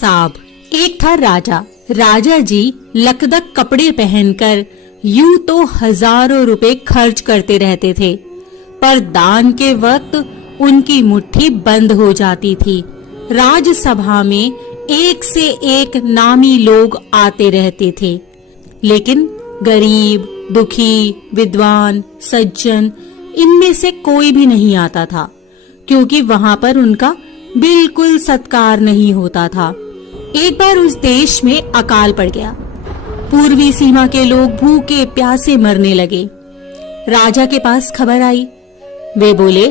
साहब। एक था राजा। राजा जी लकदक कपड़े पहनकर यूं तो हजारों रुपए खर्च करते रहते थे, पर दान के वक्त उनकी मुट्ठी बंद हो जाती थी। राजसभा में एक से एक नामी लोग आते रहते थे, लेकिन गरीब, दुखी, विद्वान, सज्जन इनमें से कोई भी नहीं आता था, क्योंकि वहां पर उनका बिल्कुल सत्कार नहीं होता था। एक बार उस देश में अकाल पड़ गया। पूर्वी सीमा के लोग भूखे प्यासे मरने लगे। राजा के पास खबर आई। वे बोले,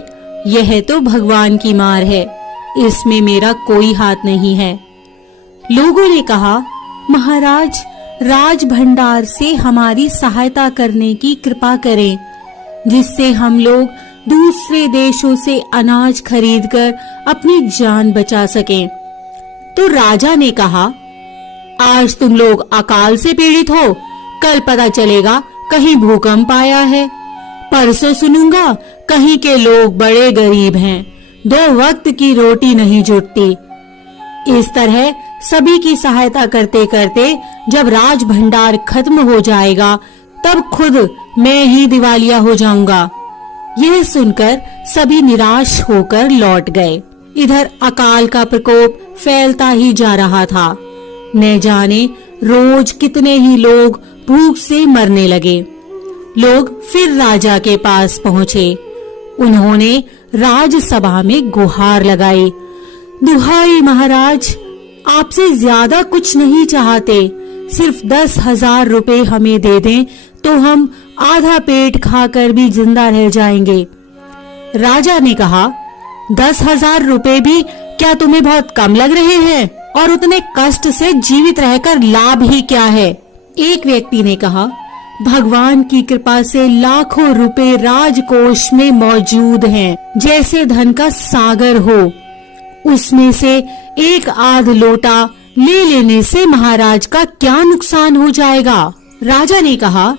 यह तो भगवान की मार है, इसमें मेरा कोई हाथ नहीं है। लोगों ने कहा, महाराज, राज भंडार से हमारी सहायता करने की कृपा करें, जिससे हम लोग दूसरे देशों से अनाज खरीदकर अपनी जान बचा सकें। तो राजा ने कहा, आज तुम लोग अकाल से पीड़ित हो, कल पता चलेगा कहीं भूकंप आया है, परसों सुनूंगा कहीं के लोग बड़े गरीब हैं, 2 वक्त की रोटी नहीं जुटती। इस तरह सभी की सहायता करते करते जब राज भंडार खत्म हो जाएगा, तब खुद मैं ही दिवालिया हो जाऊंगा। यह सुनकर सभी निराश होकर लौट गए। इधर अकाल का प्रकोप फैलता ही जा रहा था। न जाने रोज कितने ही लोग भूख से मरने लगे। लोग फिर राजा के पास पहुंचे। उन्होंने राजसभा में गुहार लगाई, दुहाई महाराज, आपसे ज्यादा कुछ नहीं चाहते, सिर्फ 10,000 रुपए हमें दे दें तो हम आधा पेट खाकर भी जिंदा रह जाएंगे। राजा ने कहा, 10,000 रुपए भी क्या तुम्हें बहुत कम लग रहे हैं? और उतने कष्ट से जीवित रहकर लाभ ही क्या है? एक व्यक्ति ने कहा, भगवान की कृपा से लाखों रुपए राजकोष में मौजूद हैं, जैसे धन का सागर हो। उसमें से एक आध लोटा ले लेने से महाराज का क्या नुकसान हो जाएगा? राजा ने कहा,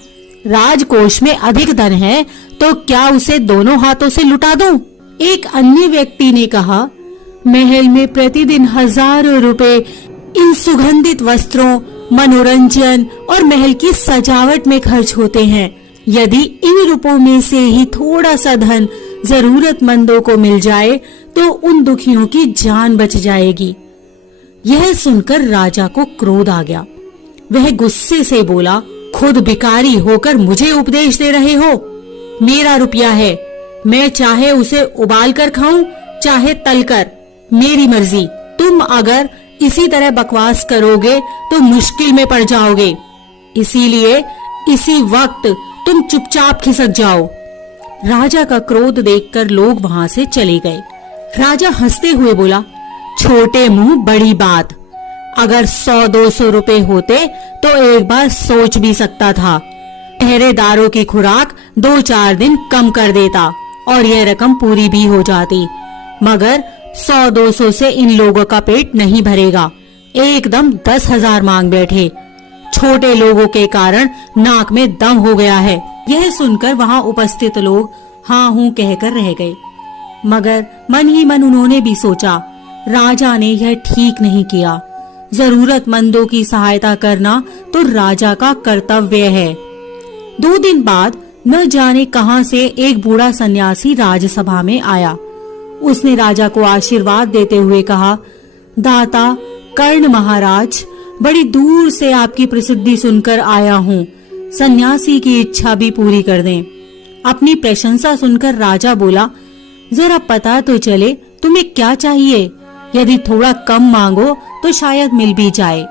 राजकोष में अधिक धन है तो क्या उसे दोनों हाथों से लुटा दूं? एक अन्य व्यक्ति ने कहा, महल में प्रतिदिन हजारों रुपए इन सुगंधित वस्त्रों, मनोरंजन और महल की सजावट में खर्च होते हैं। यदि इन रुपयों में से ही थोड़ा सा धन जरूरतमंदों को मिल जाए तो उन दुखियों की जान बच जाएगी। यह सुनकर राजा को क्रोध आ गया। वह गुस्से से बोला, खुद भिखारी होकर मुझे उपदेश दे रहे हो? मेरा रुपया है, मैं चाहे उसे उबाल कर खाऊं चाहे तल कर, मेरी मर्जी। तुम अगर इसी तरह बकवास करोगे तो मुश्किल में पड़ जाओगे, इसीलिए इसी वक्त तुम चुपचाप खिसक जाओ। राजा का क्रोध देखकर लोग वहां से चले गए। राजा हंसते हुए बोला, छोटे मुंह बड़ी बात, अगर 100-200 रुपए होते तो एक बार सोच भी सकता था। पहरेदारों की खुराक 2-4 दिन कम कर देता और यह रकम पूरी भी हो जाती, मगर 100-200 से इन लोगों का पेट नहीं भरेगा। एकदम 10,000 मांग बैठे। छोटे लोगों के कारण नाक में दम हो गया है। यह सुनकर वहां उपस्थित लोग हाँ हूँ कहकर रह गए, मगर मन ही मन उन्होंने भी सोचा, राजा ने यह ठीक नहीं किया। जरूरतमंदों की सहायता करना तो राजा का कर्तव्य है। 2 दिन बाद न जाने कहां से एक बूढ़ा सन्यासी राजसभा में आया। उसने राजा को आशीर्वाद देते हुए कहा, दाता कर्ण महाराज, बड़ी दूर से आपकी प्रसिद्धि सुनकर आया हूँ, सन्यासी की इच्छा भी पूरी कर दें। अपनी प्रशंसा सुनकर राजा बोला, जरा पता तो चले तुम्हें क्या चाहिए, यदि थोड़ा कम मांगो तो शायद मिल भी जाए।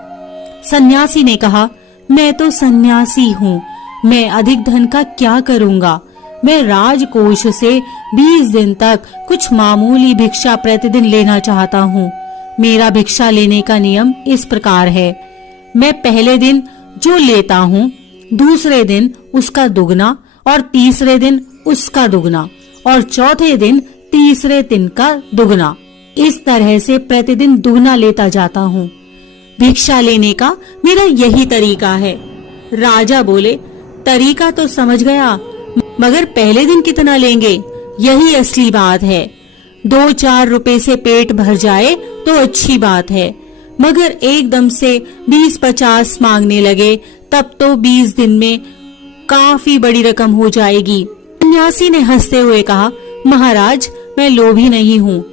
सन्यासी ने कहा, मैं तो सन्यासी हूँ, मैं अधिक धन का क्या करूँगा? मैं राजकोष से 20 दिन तक कुछ मामूली भिक्षा प्रतिदिन लेना चाहता हूँ। मेरा भिक्षा लेने का नियम इस प्रकार है, मैं पहले दिन जो लेता हूँ, दूसरे दिन उसका दुगना और तीसरे दिन उसका दुगना और चौथे दिन तीसरे दिन का दुगना। इस तरह से प्रतिदिन दुगना लेता जाता हूँ। भिक्षा लेने का मेरा यही तरीका है। राजा बोले, तरीका तो समझ गया, मगर पहले दिन कितना लेंगे, यही असली बात है। 2-4 रुपए से पेट भर जाए तो अच्छी बात है, मगर एकदम से 20-50 मांगने लगे, तब तो 20 दिन में काफी बड़ी रकम हो जाएगी। सन्यासी ने हंसते हुए कहा, महाराज मैं लोभी नहीं हूँ,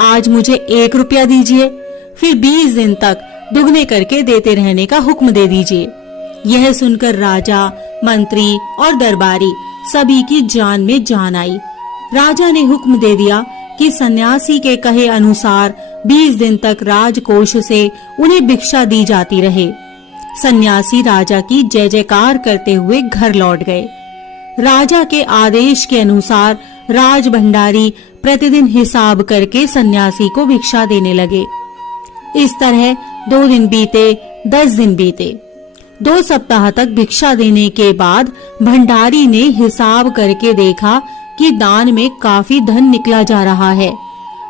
आज मुझे 1 रुपया दीजिए, फिर 20 दिन तक दुगने करके देते रहने का हुक्म दे दीजिए। यह सुनकर राजा, मंत्री और दरबारी सभी की जान में जान आई। राजा ने हुक्म दे दिया कि सन्यासी के कहे अनुसार 20 दिन तक राजकोष से उन्हें भिक्षा दी जाती रहे। सन्यासी राजा की जय जयकार करते हुए घर लौट गए। राजा के आदेश के अनुसार राज भंडारी प्रतिदिन हिसाब करके सन्यासी को भिक्षा देने लगे। इस तरह 2 दिन बीते, 10 दिन बीते। 2 सप्ताह तक भिक्षा देने के बाद भंडारी ने हिसाब करके देखा कि दान में काफी धन निकला जा रहा है।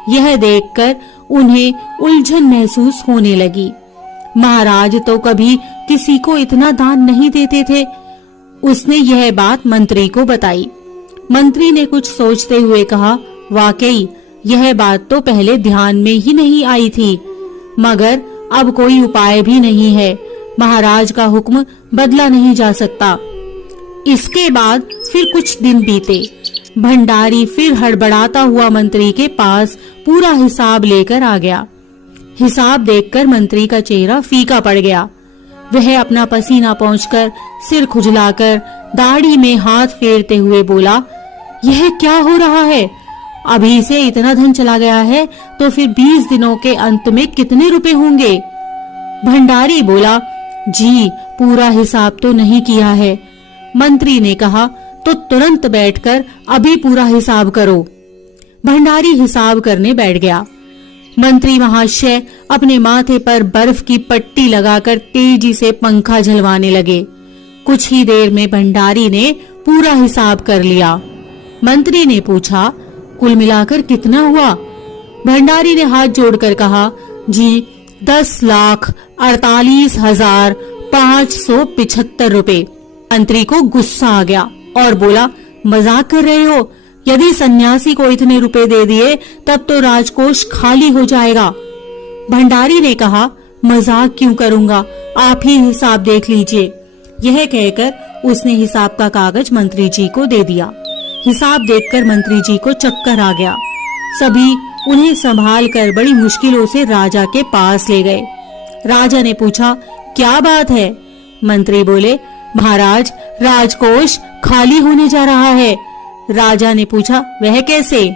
यह देखकर उन्हें उलझन महसूस होने लगी। महाराज तो कभी किसी को इतना दान नहीं देते थे। उसने यह बात मंत्री को बताई। मंत्री ने कुछ सोचते हुए कहा, वाकई यह बात तो पहले ध्यान में ही नहीं आई थी, मगर अब कोई उपाय भी नहीं है। महाराज का हुक्म बदला नहीं जा सकता। इसके बाद फिर कुछ दिन बीते। भंडारी फिर हड़बड़ाता हुआ मंत्री के पास पूरा हिसाब लेकर आ गया। हिसाब देखकर मंत्री का चेहरा फीका पड़ गया। वह अपना पसीना पोंछकर, सिर खुजलाकर, दाढ़ी में हाथ फेरते हुए बोला, यह क्या हो रहा है? अभी से इतना धन चला गया है तो फिर 20 दिनों के अंत में कितने रुपए होंगे? भंडारी बोला, जी पूरा हिसाब तो नहीं किया है। मंत्री ने कहा, तो तुरंत बैठकर अभी पूरा हिसाब करो। भंडारी हिसाब करने बैठ गया। मंत्री महाशय अपने माथे पर बर्फ की पट्टी लगाकर तेजी से पंखा झलवाने लगे। कुछ ही देर में भंडारी ने पूरा हिसाब कर लिया। मंत्री ने पूछा, कुल मिलाकर कितना हुआ? भंडारी ने हाथ जोड़कर कहा, जी 10,48,575 रुपए। मंत्री को गुस्सा आ गया और बोला, मजाक कर रहे हो? यदि सन्यासी को इतने रुपए दे दिए तब तो राजकोष खाली हो जाएगा। भंडारी ने कहा, मजाक क्यों करूंगा, आप ही हिसाब देख लीजिए। यह कहकर उसने हिसाब का कागज मंत्री जी को दे दिया। हिसाब देखकर मंत्री जी को चक्कर आ गया। सभी उन्हें संभाल कर बड़ी मुश्किलों से राजा के पास ले गए। राजा ने पूछा, क्या बात है? मंत्री बोले, महाराज राजकोष खाली होने जा रहा है। राजा ने पूछा, वह कैसे?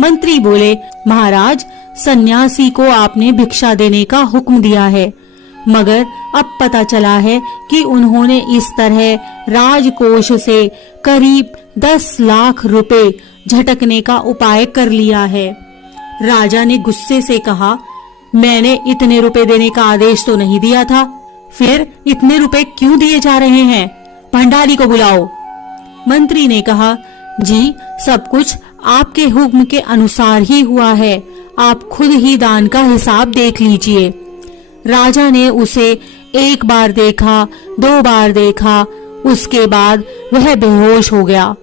मंत्री बोले, महाराज सन्यासी को आपने भिक्षा देने का हुक्म दिया है, मगर अब पता चला है कि उन्होंने इस तरह राजकोष से करीब 10 लाख रुपए झटकने का उपाय कर लिया है। राजा ने गुस्से से कहा, मैंने इतने रुपए देने का आदेश तो नहीं दिया था, फिर इतने रुपए क्यों दिए जा रहे हैं? भंडारी को बुलाओ। मंत्री ने कहा, जी सब कुछ आपके हुक्म के अनुसार ही हुआ है, आप खुद ही दान का हिसाब देख लीजिए। राजा ने उसे 1 बार देखा, 2 बार देखा, उसके बाद वह बेहोश हो गया।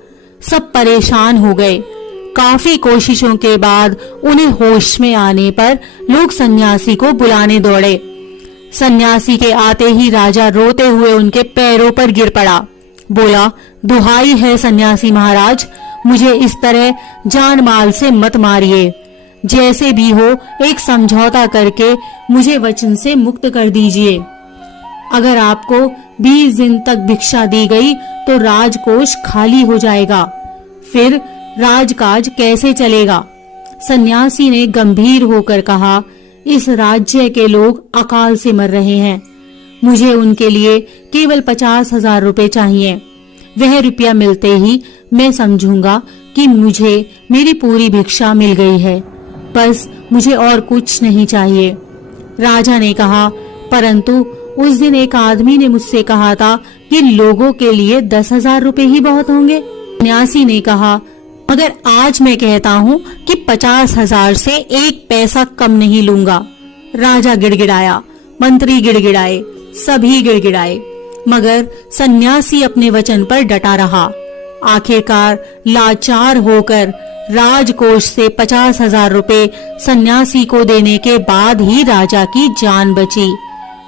सब परेशान हो गए। काफी कोशिशों के बाद उन्हें होश में आने पर लोग सन्यासी को बुलाने दौड़े। सन्यासी के आते ही राजा रोते हुए उनके पैरों पर गिर पड़ा। बोला, दुहाई है सन्यासी महाराज, मुझे इस तरह जान माल से मत मारिए। जैसे भी हो एक समझौता करके मुझे वचन से मुक्त कर दीजिए। अगर आपको 20 दिन तक भिक्षा दी गई तो राजकोष खाली हो जाएगा, फिर राजकाज कैसे चलेगा? सन्यासी ने गंभीर होकर कहा, इस राज्य के लोग अकाल से मर रहे हैं, मुझे उनके लिए केवल 50,000 रुपए चाहिए। वह रुपया मिलते ही मैं समझूंगा कि मुझे मेरी पूरी भिक्षा मिल गई है, बस मुझे और कुछ नहीं चाहिए। राजा ने कहा, परंतु उस दिन एक आदमी ने मुझसे कहा था कि लोगों के लिए 10,000 रुपए ही बहुत होंगे। सन्यासी ने कहा, मगर आज मैं कहता हूँ कि 50,000 से 1 पैसा कम नहीं लूंगा। राजा गिड़गिड़ाया, मंत्री गिड़गिड़ाए, सभी गिड़गिड़ाए, मगर सन्यासी अपने वचन पर डटा रहा। आखिरकार लाचार होकर राजकोष से 50,000 रुपए सन्यासी को देने के बाद ही राजा की जान बची।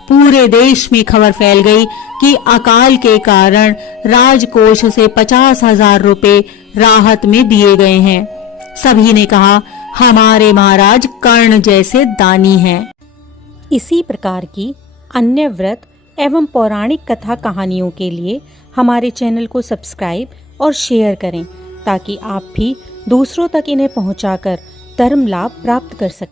पूरे देश में खबर फैल गई कि अकाल के कारण राजकोष से 50,000 रुपए राहत में दिए गए हैं। सभी ने कहा, हमारे महाराज कर्ण जैसे दानी हैं। इसी प्रकार की अन्य व्रत एवं पौराणिक कथा कहानियों के लिए हमारे चैनल को सब्सक्राइब और शेयर करें, ताकि आप भी दूसरों तक इन्हें पहुंचाकर धर्म लाभ प्राप्त कर सकें।